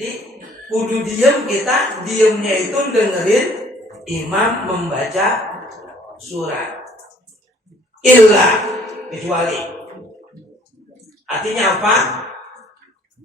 Jadi kudu diem, kita diemnya itu dengerin imam membaca surat. Illa, kecuali. Artinya apa?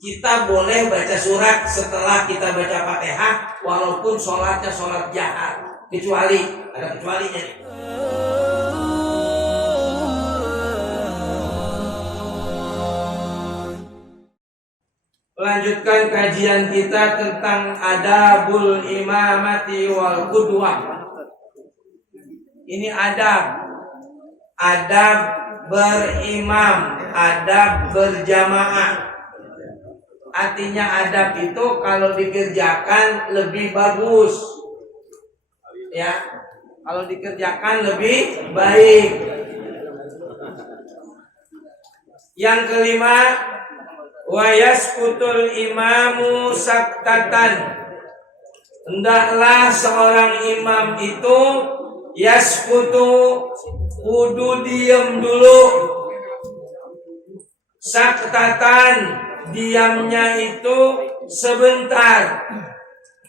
Kita boleh baca surat setelah kita baca Fatihah walaupun sholatnya sholat jahar. Kecuali, ada kecualinya nih. Lanjutkan kajian kita tentang adabul imamati wal qudwah. Ini adab berimam, adab berjamaah. Artinya adab itu kalau dikerjakan lebih bagus, ya. Kalau dikerjakan lebih baik. Yang kelima, wa yaskutul imamu saktatan. Hendaklah seorang imam itu yaskutu, kudu diem dulu. Saktatan, diamnya itu sebentar.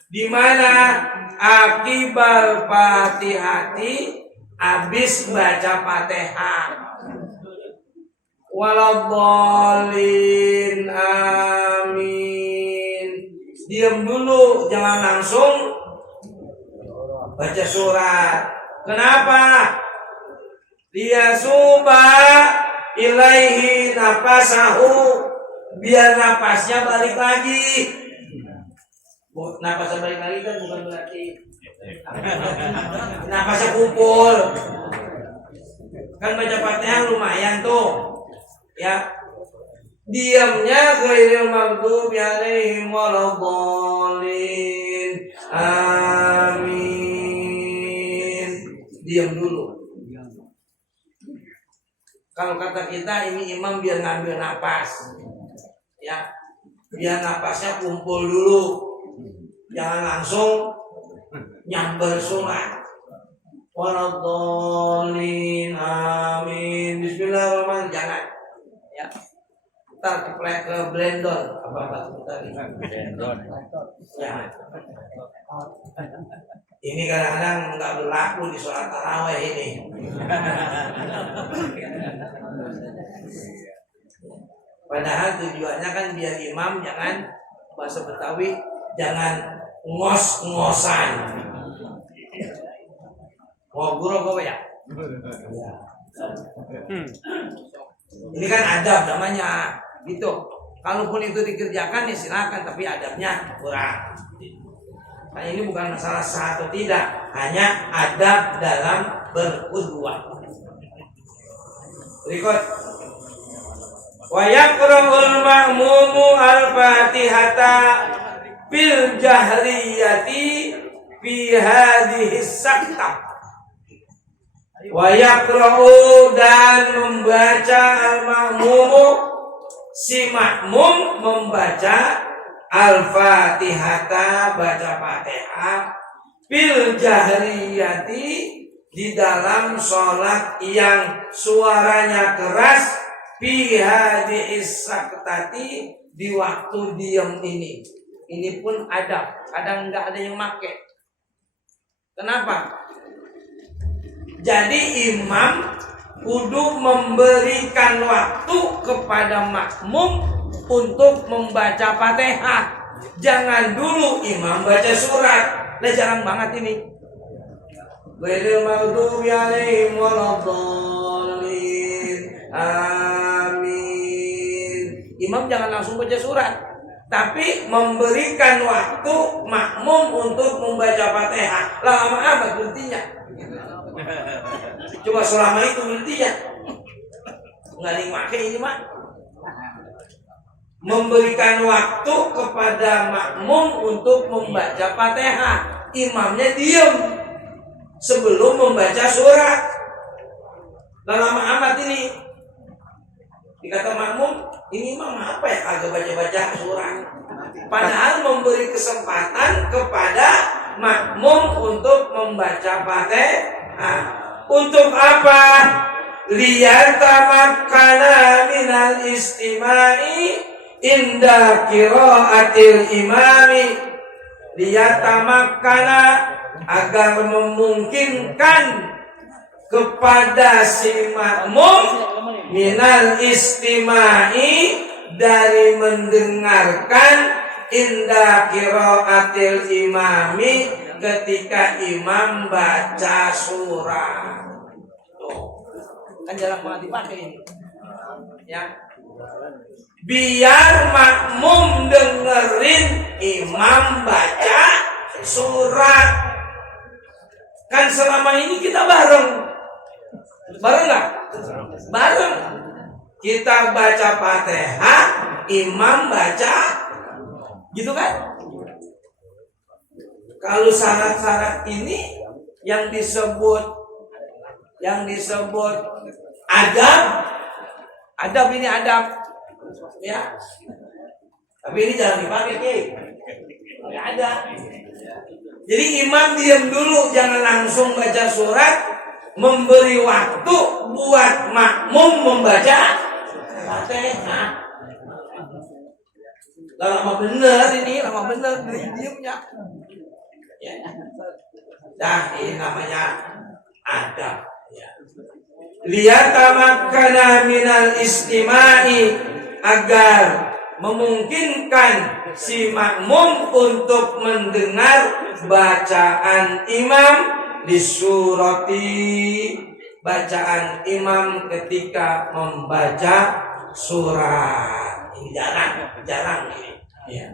Di mana akibat Fatihati, habis baca Fatihah. Waladhdallin, amin. Diam dulu, jangan langsung baca surat. Kenapa? Liyasuba ilaihi nafasahu, biar napasnya balik lagi. Napasnya balik lagi kan bukan berarti napasnya kumpul. Kan baca Fatihah lumayan tuh. Ya, diamnya ghairil maghdubi alaihim waladhdallin, amin. Diam dulu. Kalau kata kita ini imam biar ngambil napas, ya, biar napasnya kumpul dulu, jangan langsung nyamber surat. Waladhdallin, amin. Bismillahirrahmanirrahim. Jangan. Ya, ntar ke blender apa tadi? Blender. Ya. Ini kadang-kadang nggak berlaku di sholat tarawih ini. Padahal tujuannya kan biar imam jangan, bahasa Betawi, jangan ngos-ngosan. Ngobrol apa ya? Ini kan adab namanya, gitu. Kalaupun itu dikerjakan ya silakan, tapi adabnya kurang. Nah, ini bukan masalah sah atau tidak, hanya adab dalam berqudwah. Berikut, wa yaqra'ul ma'mumu al-Fatihata bil jahriyati fi hadhihi saktah. Wa yaqra'u, dan membaca al-ma'mumu, si makmum membaca al-Fatihata, baca Fatihah, bil jahriyati, di dalam sholat yang suaranya keras, fi hadhi'is saktati, di waktu diam ini. Ini pun adab, kadang nggak ada yang make. Kenapa? Jadi imam kudu memberikan waktu kepada makmum untuk membaca Fatihah. Jangan dulu imam baca surat. Nah, jarang banget ini. Ghairil maghdubi alaihim waladhdallin, amin. Imam jangan langsung baca surat, tapi memberikan waktu makmum untuk membaca Fatihah. Lama amat berhentinya. Coba selama itu berhentinya. Nggak dipakai ini mak. Memberikan waktu kepada makmum untuk membaca Fatihah. Imamnya diam sebelum membaca surat. Lama amat ini. Dikata makmum, ini imam apa ya agak baca-baca surat. Padahal memberi kesempatan kepada makmum untuk membaca Fatihah. Untuk apa? Liyatamakkana minal istima'i inda qiraatil imami liyatamakkana, agar memungkinkan kepada si makmum minal istimai, dari mendengarkan inda qiraatil imami, ketika imam baca surah. Tuh. Kan jarang banget dipakai ini. Ya. Biar makmum dengerin imam baca surat. Kan selama ini kita bareng. Bareng nggak? Bareng. Kita baca Fatihah, imam baca, gitu kan? Kalau syarat-syarat ini yang disebut adab ini adab, ya. Tapi ini jangan dipakai, nggak ada. Jadi imam diam dulu, jangan langsung baca surat, memberi waktu buat makmum membaca Fatihah. Lama bener ini, lama bener diamnya. Ya. Nah, ini namanya adab. Ya. Liyatamakkana minal istimai, agar memungkinkan si makmum untuk mendengar bacaan imam disurati, bacaan imam ketika membaca surat. Ini jarang ini. Ya.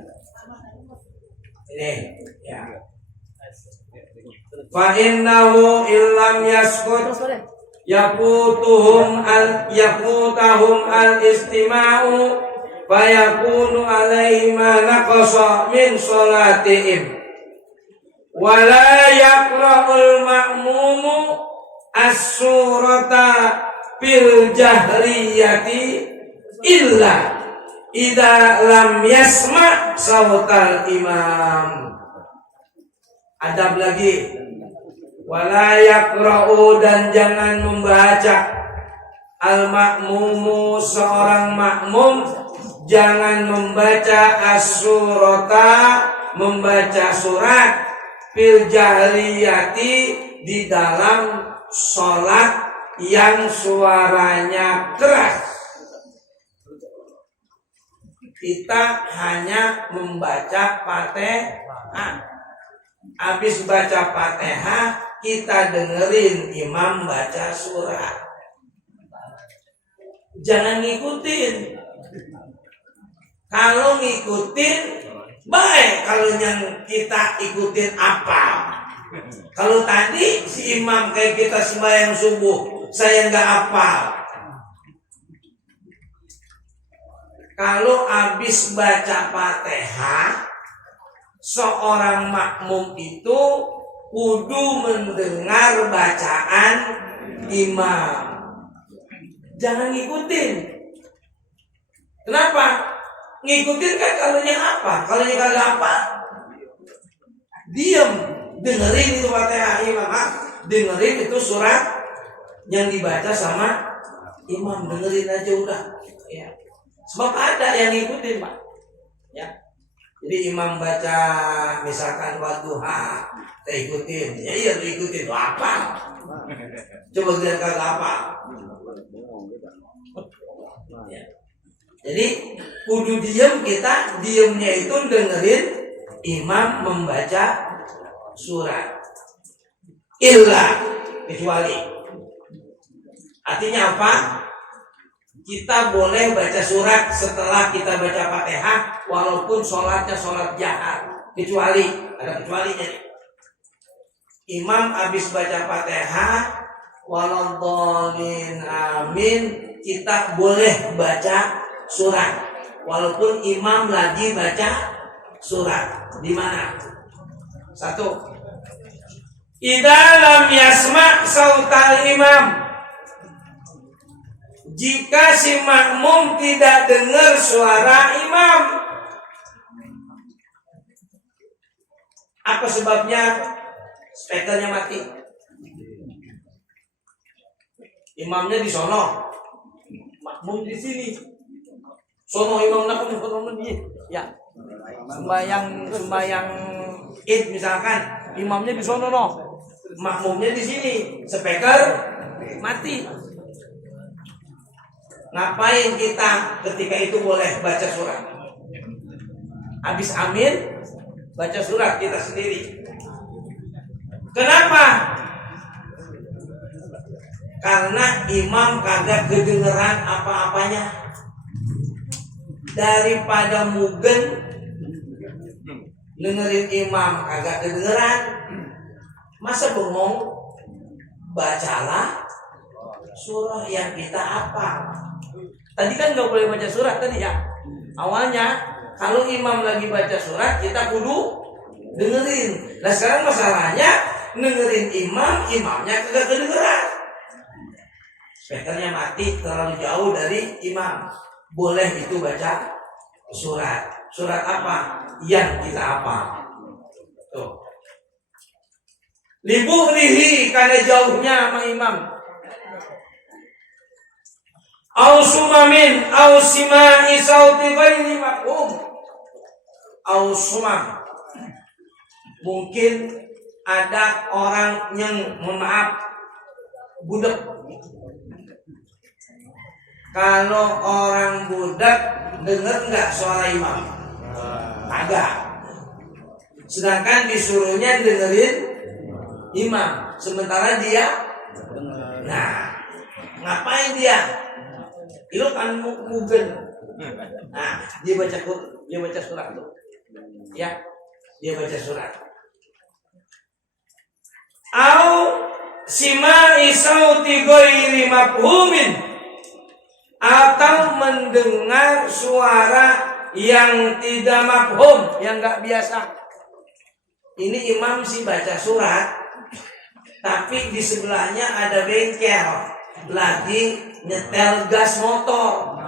Ini ya. Fa innahu illam yaskut yakutahum al istima'u fa yakunu alaihi ma naqasa min salatihim wa la yaqra'ul ma'mumu as-surata fil jahriyati illa idza lam yasma' sautal imam. Adab lagi, wala yaqra'u, dan jangan membaca, al-ma'mumu, seorang makmum jangan membaca as-surata, membaca surat, fil jahriyati, di dalam sholat yang suaranya keras. Kita hanya membaca Fatihah. Habis baca Fatihah, kita dengerin imam baca surat. Jangan ngikutin. Kalau ngikutin, baik. Kalau yang kita ikutin apa? Kalau tadi si imam kayak kita sembahyang subuh, saya nggak hafal. Kalau habis baca Fatihah, seorang makmum itu kudu mendengar bacaan imam. Jangan ngikutin. Kenapa? Ngikutin kan kalaunya apa? Kalaunya kagak apa? Diam, dengerin itu Fatihah imam, dengerin itu surat yang dibaca sama imam, dengerin aja udah. Ya. Sebab ada yang ngikutin, Pak. Ya. Jadi imam baca misalkan wadduha, kita ikutin. Ya iya lu ikutin, lu apa? Coba lihat kagak apa. Ya. Jadi kudu diam, kita diamnya itu dengerin imam membaca surat. Illa, kecuali. Artinya apa? Kita boleh baca surat setelah kita baca Fatihah, walaupun sholatnya sholat jahar. Kecuali, ada kecualinya nih. Imam habis baca Fatihah, waladhdallin amin, kita boleh baca surat, walaupun imam lagi baca surat. Di mana? Satu, idza lam yasma' sautal imam, jika si makmum tidak dengar suara imam. Apa sebabnya? Speakernya mati. Imamnya di sono, makmum di sini. Sono imam nak dia. Ya. Sembayang Id misalkan, imamnya di sono no. Makmumnya di sini. Speaker mati. Ngapain kita ketika itu boleh baca surat? Habis amin, baca surat kita sendiri. Kenapa? Karena imam kagak kedengeran apa-apanya. Daripada mugen dengerin imam kagak kedengeran, masa bengong? Bacalah surah yang kita hafal. Tadi kan nggak boleh baca surat tadi ya. Awalnya kalau imam lagi baca surat kita kudu dengerin. Nah sekarang masalahnya dengerin imamnya kagak kedengeran. Speakernya mati terlalu jauh dari imam. Boleh itu baca surat. Surat apa? Yang kita hafal. Tuh. Libuhlihi karena jauhnya sama imam. Au sumamin au sima'i sauti ghairi mafhum. Au sumam. Mungkin ada orang yang budak. Kalau orang budak dengar nggak suara imam? Agak. Sedangkan disuruhnya dengerin imam, sementara dia, nah ngapain dia? Itu kan mungkin. Nah dia baca surat tuh, ya dia baca surat. Au sima'i sauti ghairi mafhumin. Atau mendengar suara yang tidak mafhum, yang nggak biasa. Ini imam sih baca surat, tapi di sebelahnya ada bengkel lagi nyetel gas motor.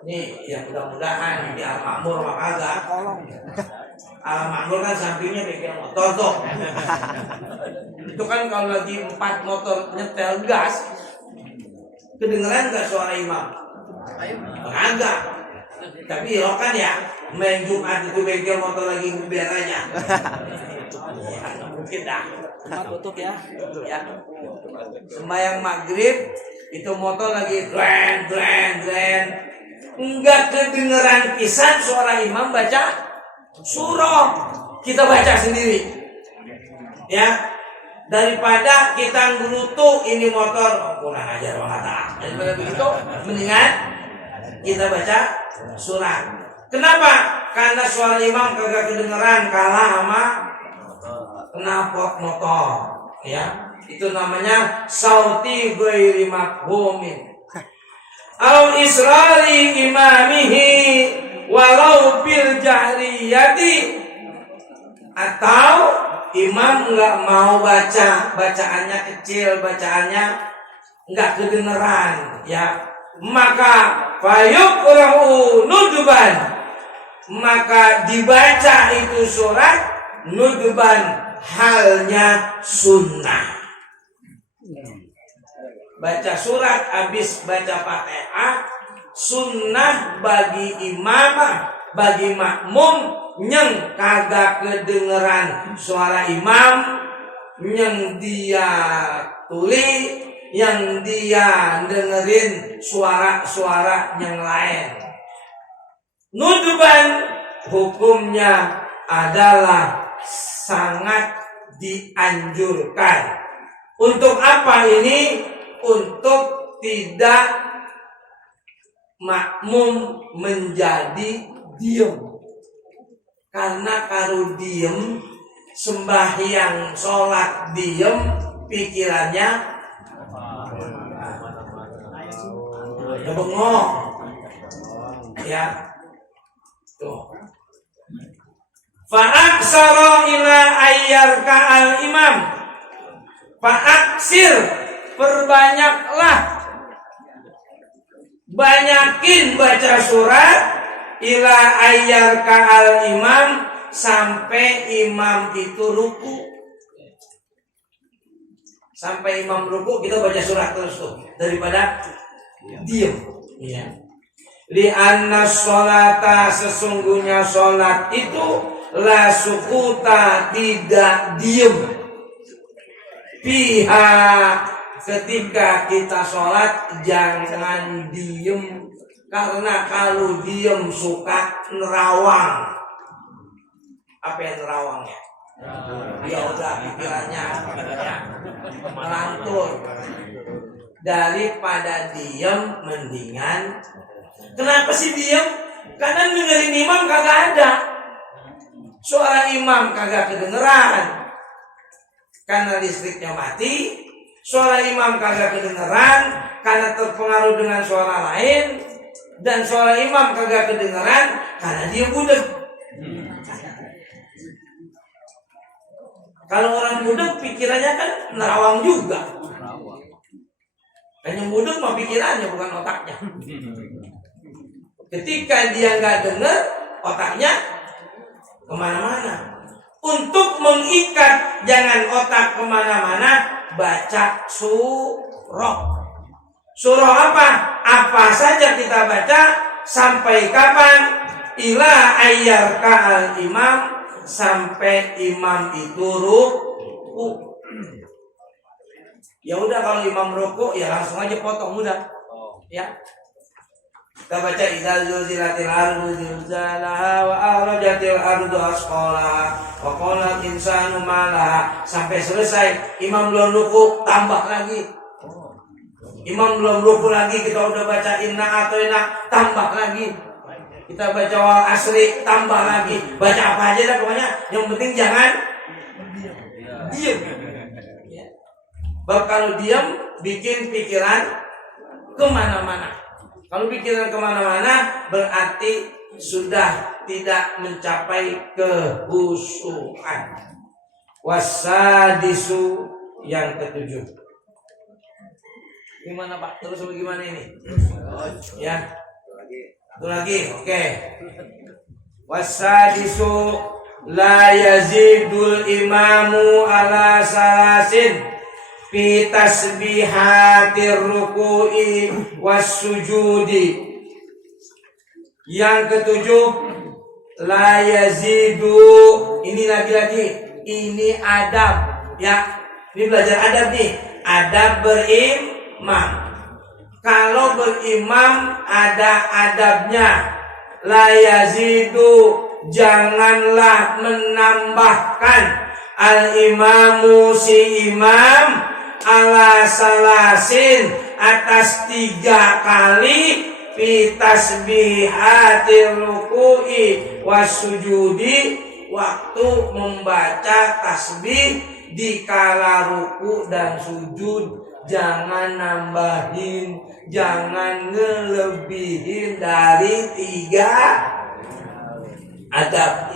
Nih, ya mudah-mudahan di Al-Makmur kagak. Al-Makmur kan sampingnya bengkel motor tuh. Itu kan kalau lagi 4 motor nyetel gas, kedengeran nggak suara imam? Kagak. Tapi lo kan ya main Jumat itu bengkel motor lagi nguber aja. Ya, mungkin dah. Tutup ya. Sembahyang maghrib itu motor lagi dren. Enggak kedengeran pisan suara imam baca surah. Kita baca sendiri. Ya. Daripada kita ngerutuk ini motor kurang ajar banget. Daripada begitu mendingan kita baca surat. Kenapa? Karena suara imam kagak kedengeran kalah sama knalpot motor. Ya, itu namanya sauti ghairi mafhumin. Au israri imamihi walau bil jahriyati, atau imam nggak mau bacaannya kecil, bacaannya nggak kedengeran, ya, maka fayuqra'u nudban, maka dibaca itu surat nudban, halnya sunnah. Baca surat habis baca Fatihah sunnah bagi imamah, bagi makmum yang kagak kedengeran suara imam, yang dia tuli, yang dia dengerin suara-suara yang lain. Nudban hukumnya adalah sangat dianjurkan. Untuk apa ini? Untuk tidak makmum menjadi diem. Karena kalau diem, sembahyang sholat diem, pikirannya bengong, ya. Tuh. Fa'aksara ila ayyarka al-imam. Fa'aksir, perbanyaklah, banyakin baca surat ila ayyarka al-imam, sampai imam itu ruku. sampai imam ruku kita baca surat terus tuh daripada diem. Ya. Li'anna sholata sesungguhnya sholat itu la sukuta tidak diem. Fiha ketika kita sholat jangan diem, karena kalau diem suka nerawang. Apa yang nerawangnya? Ya udah pikirannya ya, melantur. Daripada diem mendingan. Kenapa sih diem? Karena dengerin imam kagak ada. Suara imam kagak kedengeran karena listriknya mati. Suara imam kagak kedengeran karena terpengaruh dengan suara lain. Dan suara imam kagak kedengeran karena dia budek. Kalau orang budek pikirannya kan nerawang juga. Dan yang budek mah pikirannya bukan otaknya. Ketika dia nggak dengar, otaknya kemana-mana. Untuk mengikat jangan otak kemana-mana, baca surah. Surah apa? Apa saja kita baca sampai kapan? Ila ayyarka al imam, sampai imam itu ruku. Ya udah kalau imam ruku ya langsung aja potong udah. Ya. Kita baca idzal zulzilatil ardu zilzalaha wa akhrajatil ardu asqalaha wa qala insanu malaha sampai selesai. Imam belum ruku tambah lagi. Imam belum ruku lagi kita udah baca inna atoina tambah lagi. Kita baca wal asri tambah lagi. Baca apa aja dah pokoknya yang penting jangan diam. Bab kalau diam bikin pikiran kemana-mana. Kalau pikiran kemana-mana berarti sudah tidak mencapai kehusuan. Wasadisu yang ketujuh. Gimana Pak? Terus bagaimana ini? Ya. Satu lagi. Oke. Wasadisu la yazidul imamu ala salasin fi tasbihatir ruku'i was sujudi. Yang ketujuh la yazidu, ini lagi-lagi ini adab ya. Ini belajar adab nih. Adab berimam. Kalau berimam ada adabnya. La yazidu, janganlah menambahkan al imamu si imam ala salasin atas 3 kali fi tasbihatir ruku'i wasujudi, waktu membaca tasbih di kala ruku dan sujud. Jangan nambahin, jangan ngelebihin dari 3 adab.